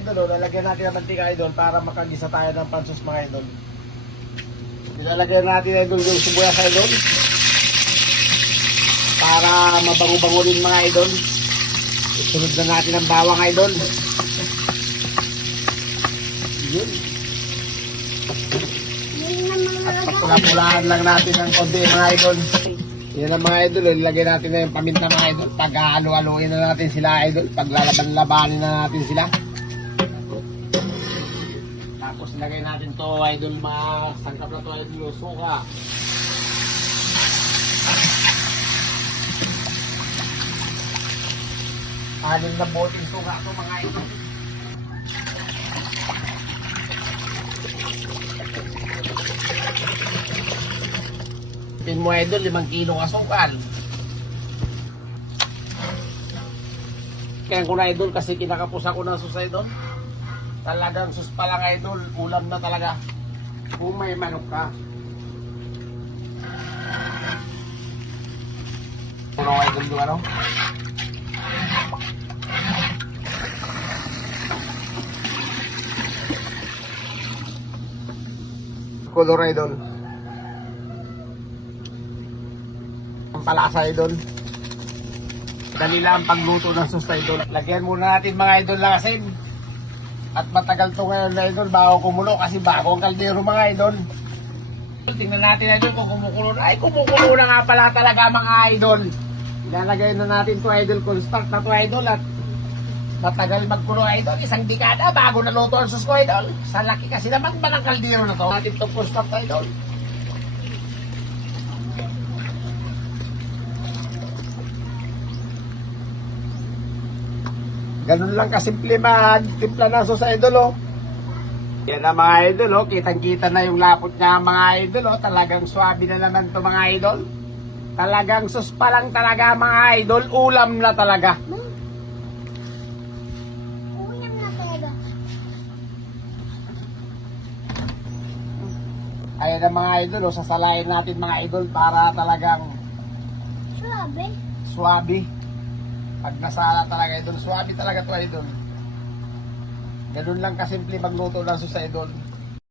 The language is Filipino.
idol, lalagyan natin ng mantika idol para makagisa tayo ng pansos mga idol. Nilalagyan natin idol yung sibuyas idol para mabango-bango din mga idol. Isunod na natin ang bawang idol. Yun. At pagpula-pulaan lang natin ng konti mga idol. Yan ang mga idol, ilagay natin na yung paminta mga idol. Pag-halo-haloin na natin sila idol. Paglalaban-labanin na natin sila. Tapos ilagay natin to idol, mga sangkap na to idol, suka. Anim na boting suka to mga idol. Pin mo idol, 5 kilong asukal. Kaya ko na idol kasi kinakapusa ko ng sus idol. Talagang sus pa lang idol, ulam na talaga. Kung may manok ka. Puro idol yung ano. Color idol. Ang palasa idol. Dali lang pagluto ng sus idol. Lagyan muna natin mga idol ng asin. At matagal to ngayon na idol bago kumulo kasi bago ang kaldero mga idol. Tingnan natin idol kung kumukulo na. Ay kumukulo na nga pala talaga mga idol. Ilalagay na natin to idol kung start na to idol at matagal magkulo idol. Isang dekada bago naluto ang sus ko idol. Sa laki kasi naman ba ng kaldero na to? Natin to full stop idol. Ganun lang kasimple magtimpla ng sos idol oh. Yan na mga idol oh, kitang-kita na yung lapot niya mga idol oh. Talagang swabe na naman to mga idol. Talagang sos pa lang talaga mga idol, ulam na talaga. Ulam na talaga. Ayan na mga idol oh, sasalayin natin mga idol para talagang Sabi. swabe. Pag nasala talaga idol, swabe talaga to idol. Ganun lang kasimple magluto ng sos idol.